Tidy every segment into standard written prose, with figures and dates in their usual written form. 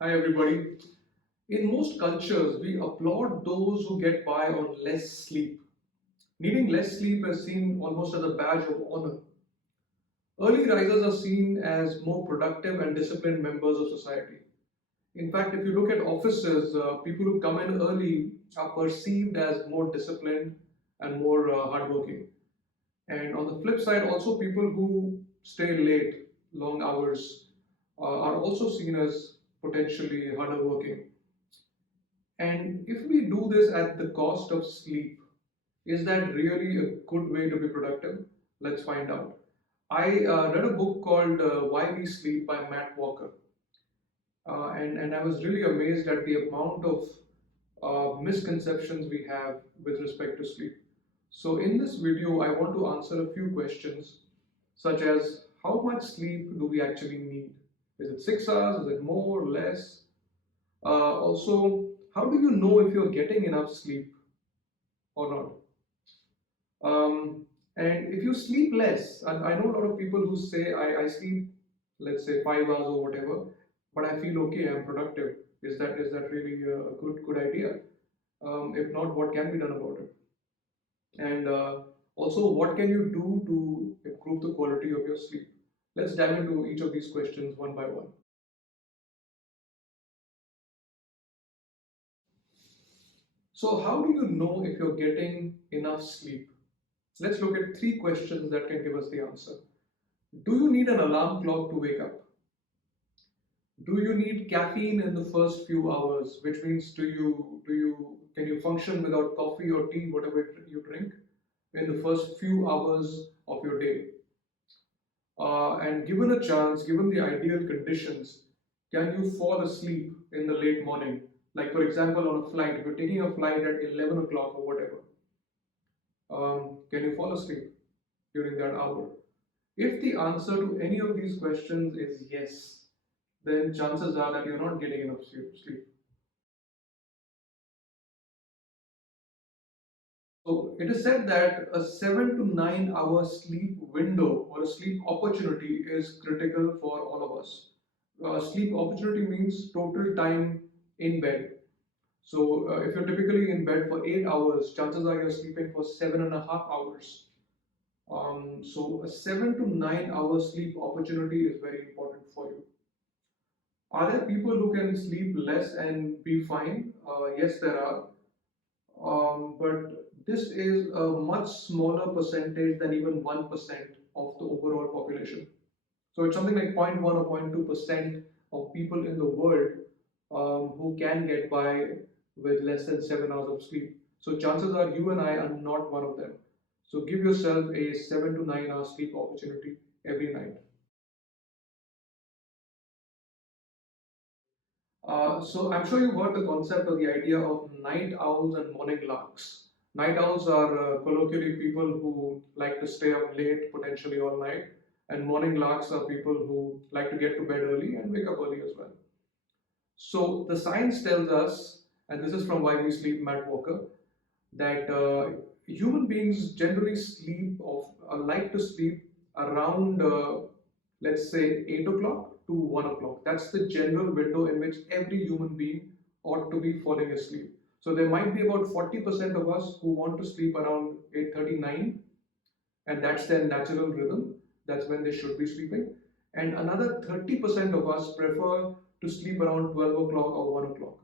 Hi everybody. In most cultures, we applaud those who get by on less sleep. Needing less sleep is seen almost as a badge of honor. Early risers are seen as more productive and disciplined members of society. In fact, if you look at offices, people who come in early are perceived as more disciplined and more hardworking. And on the flip side, also people who stay late, long hours, are also seen as potentially harder working. And if we do this at the cost of sleep, is that really a good way to be productive? Let's find out. I read a book called Why We Sleep by Matt Walker. And I was really amazed at the amount of misconceptions we have with respect to sleep. So, in this video, I want to answer a few questions such as how much sleep do we actually need? Is it 6 hours? Is it more, less? Also, how do you know if you're getting enough sleep or not? And if you sleep less, and I know a lot of people who say, I sleep, let's say 5 hours or whatever, but I feel okay, I'm productive. Is that really a good idea? If not, what can be done about it? And also, what can you do to improve the quality of your sleep? Let's dive into each of these questions one by one. So, how do you know if you're getting enough sleep? Let's look at three questions that can give us the answer. Do you need an alarm clock to wake up? Do you need caffeine in the first few hours? Which means, do you can you function without coffee or tea, whatever you drink, in the first few hours of your day? And given a chance, given the ideal conditions, can you fall asleep in the late morning? Like for example, on a flight, if you're taking a flight at 11 o'clock or whatever, can you fall asleep during that hour? If the answer to any of these questions is yes, then chances are that you're not getting enough sleep. So it is said that a 7 to 9 hour sleep window or a sleep opportunity is critical for all of us. Sleep opportunity means total time in bed. So if you're typically in bed for 8 hours, chances are you're sleeping for 7.5 hours. So a 7 to 9 hour sleep opportunity is very important for you. Are there people who can sleep less and be fine? Yes, there are. But this is a much smaller percentage than even 1% of the overall population. So it's something like zero point 0.1 or 0.2% of people in the world who can get by with less than 7 hours of sleep. So chances are you and I are not one of them. So give yourself a 7 to 9 hour sleep opportunity every night. So I'm sure you've heard the concept or the idea of night owls and morning larks. Night owls are colloquially people who like to stay up late, potentially all night, and morning larks are people who like to get to bed early and wake up early as well. So the science tells us, and this is from Why We Sleep, Matt Walker, that human beings generally sleep of like to sleep around let's say 8 o'clock to 1 o'clock. That's the general window in which every human being ought to be falling asleep. So there might be about 40% of us who want to sleep around 8:39, and that's their natural rhythm. That's when they should be sleeping. And another 30% of us prefer to sleep around 12 o'clock or 1 o'clock.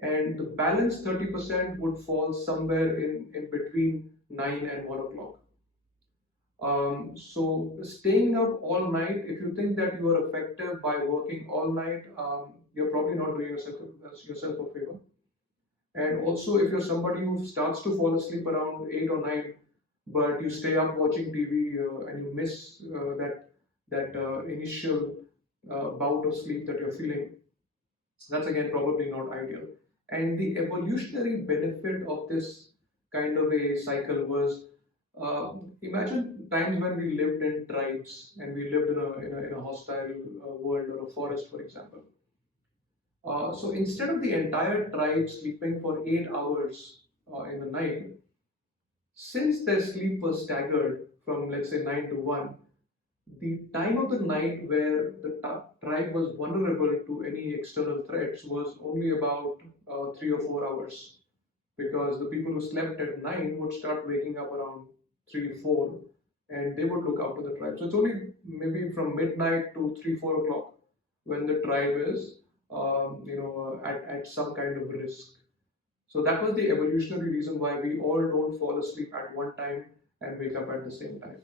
And the balance 30% would fall somewhere in between 9 and 1 o'clock. So staying up all night, if you think that you are effective by working all night, you're probably not doing yourself a favor. And also, if you're somebody who starts to fall asleep around 8 or 9, but you stay up watching TV and you miss that initial bout of sleep that you're feeling, that's again probably not ideal. And the evolutionary benefit of this kind of a cycle was imagine times when we lived in tribes and we lived in a hostile world or a forest, for example. So instead of the entire tribe sleeping for 8 hours in the night, since their sleep was staggered from let's say 9 to 1, The time of the night where the tribe was vulnerable to any external threats was only about 3 or 4 hours, because the people who slept at 9 would start waking up around 3, 4, and they would look after the tribe. So it's only maybe from midnight to 3, 4 o'clock when the tribe is, at some kind of risk. So that was the evolutionary reason why we all don't fall asleep at one time and wake up at the same time.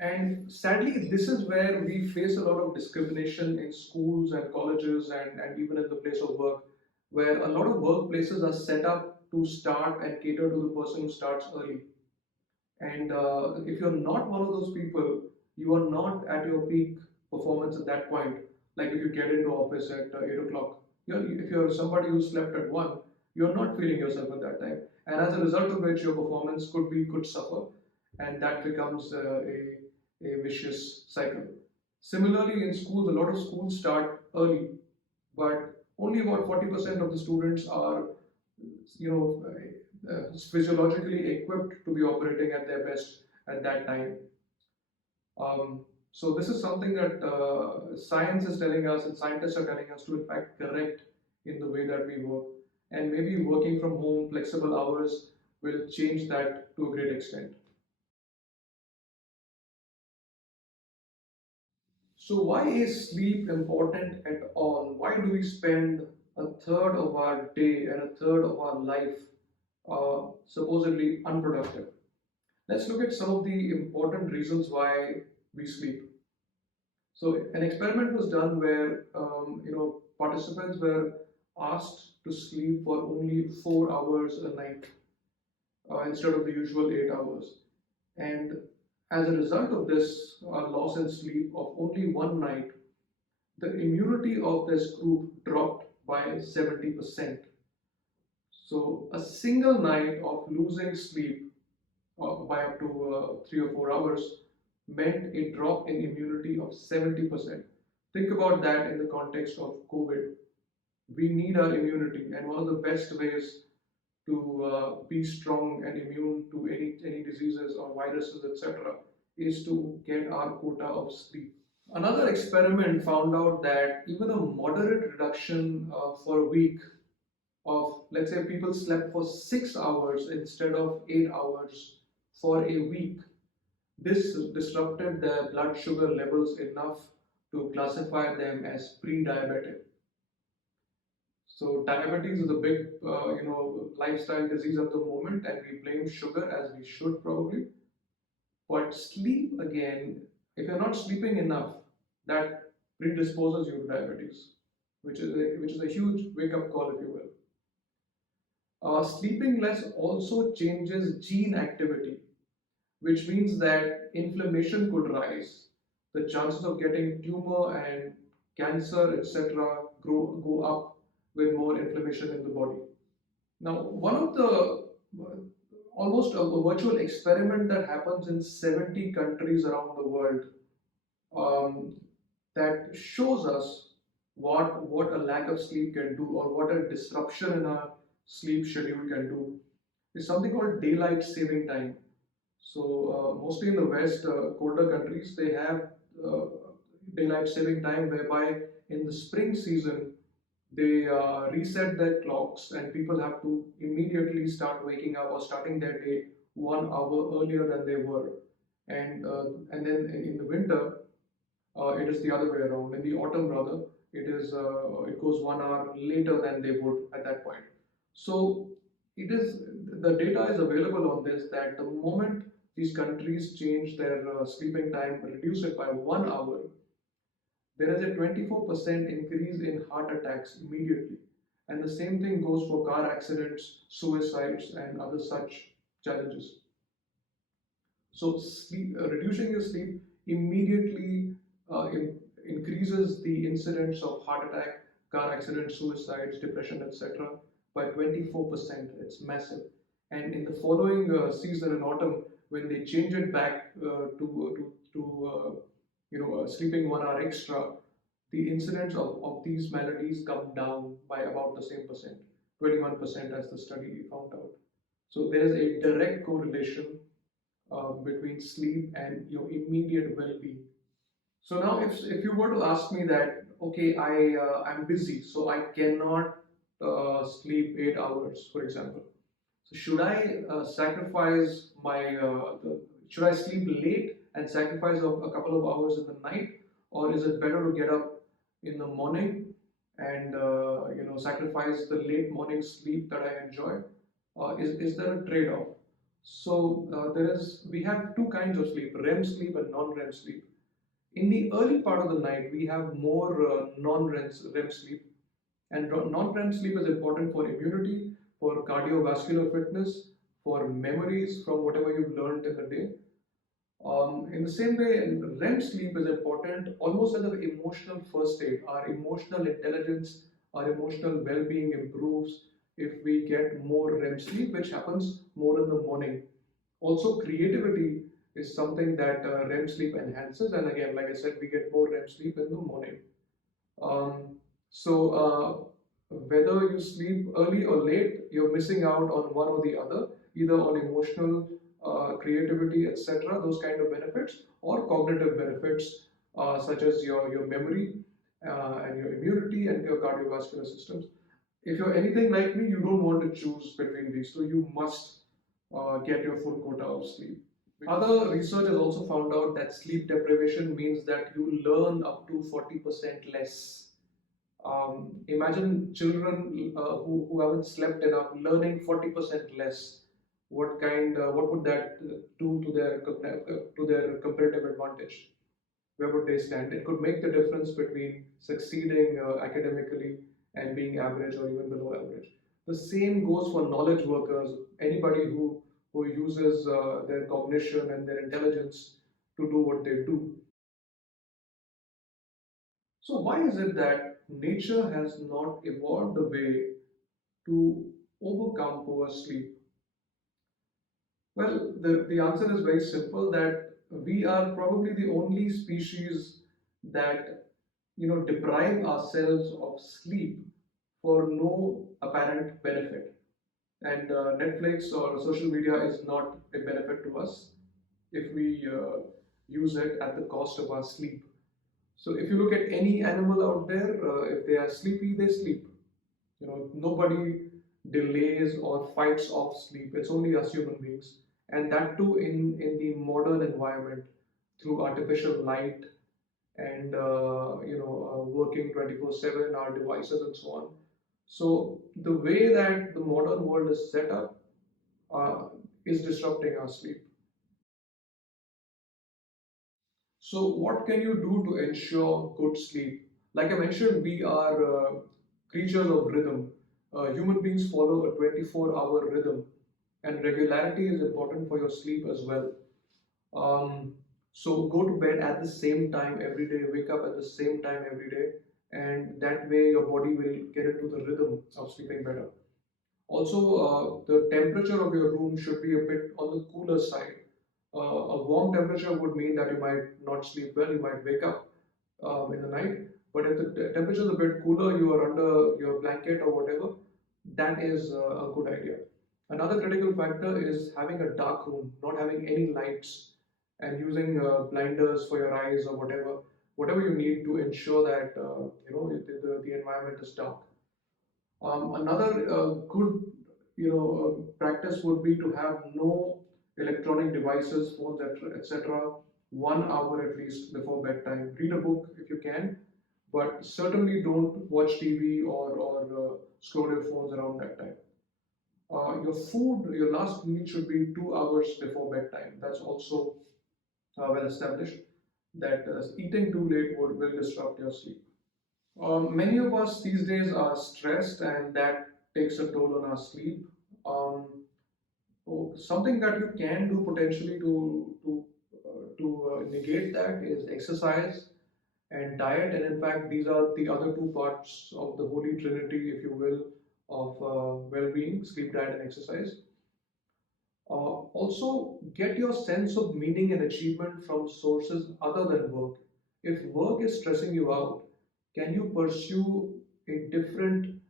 And sadly, this is where we face a lot of discrimination in schools and colleges, and even in the place of work, where a lot of workplaces are set up to start and cater to the person who starts early. And if you're not one of those people, you are not at your peak performance at that point. Like if you get into office at 8 o'clock, if you're somebody who slept at 1, you're not feeling yourself at that time. And as a result of which, your performance could suffer, and that becomes a vicious cycle. Similarly, in schools, a lot of schools start early, but only about 40% of the students are, physiologically equipped to be operating at their best at that time. So this is something that science is telling us, and scientists are telling us to in fact correct in the way that we work. And maybe working from home, flexible hours will change that to a great extent. So why is sleep important at all? Why do we spend a third of our day and a third of our life supposedly unproductive? Let's look at some of the important reasons why we sleep. So an experiment was done where participants were asked to sleep for only 4 hours a night instead of the usual 8 hours, and as a result of this loss in sleep of only one night, the immunity of this group dropped by 70%. So a single night of losing sleep by up to 3 or 4 hours meant a drop in immunity of 70%. Think about that in the context of COVID. We need our immunity, and one of the best ways to be strong and immune to any diseases or viruses, etc., is to get our quota of sleep. Another experiment found out that even a moderate reduction for a week of, let's say, people slept for 6 hours instead of 8 hours for a week, this disrupted their blood sugar levels enough to classify them as pre-diabetic. So diabetes is a big, lifestyle disease at the moment, and we blame sugar, as we should probably. But sleep, again, if you're not sleeping enough, that predisposes you to diabetes, which is a huge wake-up call, if you will. Sleeping less also changes gene activity, which means that inflammation could rise. The chances of getting tumor and cancer, etc., go up with more inflammation in the body. Now, one of the almost a virtual experiment that happens in 70 countries around the world, um, that shows us what a lack of sleep can do, or what a disruption in our sleep schedule can do, is something called daylight saving time. So mostly in the West, colder countries, they have uh, daylight saving time, whereby in the spring season they reset their clocks, and people have to immediately start waking up or starting their day 1 hour earlier than they were, and then in the winter it is the other way around. In the autumn, rather, it goes 1 hour later than they would at that point. So it is the data is available on this, that the moment these countries change their sleeping time, reduce it by 1 hour, there is a 24% increase in heart attacks immediately. And the same thing goes for car accidents, suicides, and other such challenges. So, reducing your sleep immediately increases the incidence of heart attack, car accidents, suicides, depression, etc., by 24%. It's massive. And in the following season in autumn, when they change it back to sleeping 1 hour extra, the incidence of these maladies come down by about the same percent, 21% as the study found out. So there is a direct correlation between sleep and your immediate well-being. So now, if you were to ask me that, okay, I'm busy, so I cannot sleep 8 hours, for example. So should I sacrifice should I sleep late and sacrifice a couple of hours in the night, or is it better to get up in the morning and sacrifice the late morning sleep that I enjoy? Is there a trade-off? So we have two kinds of sleep: REM sleep and non-REM sleep. In the early part of the night, we have more non-REM sleep, and non-REM sleep is important for immunity, for cardiovascular fitness, for memories from whatever you've learned in the day. In the same way, REM sleep is important almost as an emotional first aid. Our emotional intelligence, our emotional well-being improves if we get more REM sleep, which happens more in the morning. Also, creativity is something that REM sleep enhances, and again, like I said, we get more REM sleep in the morning. Um, so, whether you sleep early or late, you're missing out on one or the other, either on emotional, creativity, etc., those kind of benefits, or cognitive benefits, such as your memory and your immunity and your cardiovascular systems. If you're anything like me, you don't want to choose between these two. You must get your full quota of sleep. Other research has also found out that sleep deprivation means that you learn up to 40% less. Imagine children who haven't slept enough learning 40% less. What would that do to their comparative advantage? Where would they stand? It could make the difference between succeeding academically and being average or even below average. The same goes for knowledge workers, anybody who uses their cognition and their intelligence to do what they do. So, why is it that nature has not evolved a way to overcome poor sleep? Well, the answer is very simple, that we are probably the only species that deprive ourselves of sleep for no apparent benefit. And Netflix or social media is not a benefit to us if we use it at the cost of our sleep. So if you look at any animal out there, if they are sleepy, they sleep. Nobody delays or fights off sleep. It's only us human beings, and that too in the modern environment, through artificial light and working 24/7, our devices and so on. So the way that the modern world is set up uh, is disrupting our sleep. So what can you do to ensure good sleep? Like I mentioned, we are creatures of rhythm. Human beings follow a 24-hour rhythm, and regularity is important for your sleep as well. Um, so go to bed at the same time every day, wake up at the same time every day, and that way your body will get into the rhythm of sleeping better. Also, the temperature of your room should be a bit on the cooler side. A warm temperature would mean that you might not sleep well, you might wake up in the night. But if the temperature is a bit cooler, you are under your blanket or whatever, that is a good idea. Another critical factor is having a dark room, not having any lights, and using blinders for your eyes or whatever you need to ensure that the environment is dark. Another good practice would be to have no electronic devices, phones, etc. 1 hour at least before bedtime. Read a book if you can, but certainly don't watch TV or scroll your phones around that time. Your last meal should be 2 hours before bedtime. That's also well established. That eating too late will disrupt your sleep. Many of us these days are stressed, and that takes a toll on our sleep. Um, Something that you can do potentially to negate that is exercise and diet, and in fact, these are the other two parts of the holy trinity, if you will, of well-being: sleep, diet, and exercise. Also, get your sense of meaning and achievement from sources other than work. If work is stressing you out, can you pursue a different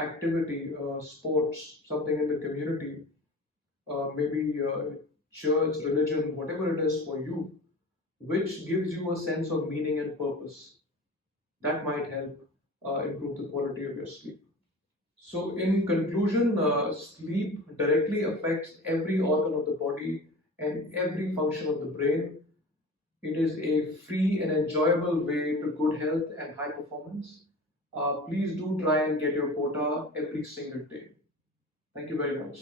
activity, sports, something in the community, maybe church, religion, whatever it is for you, which gives you a sense of meaning and purpose. That might help improve the quality of your sleep. So, in conclusion, sleep directly affects every organ of the body and every function of the brain. It is a free and enjoyable way to good health and high performance. Please do try and get your quota every single day. Thank you very much.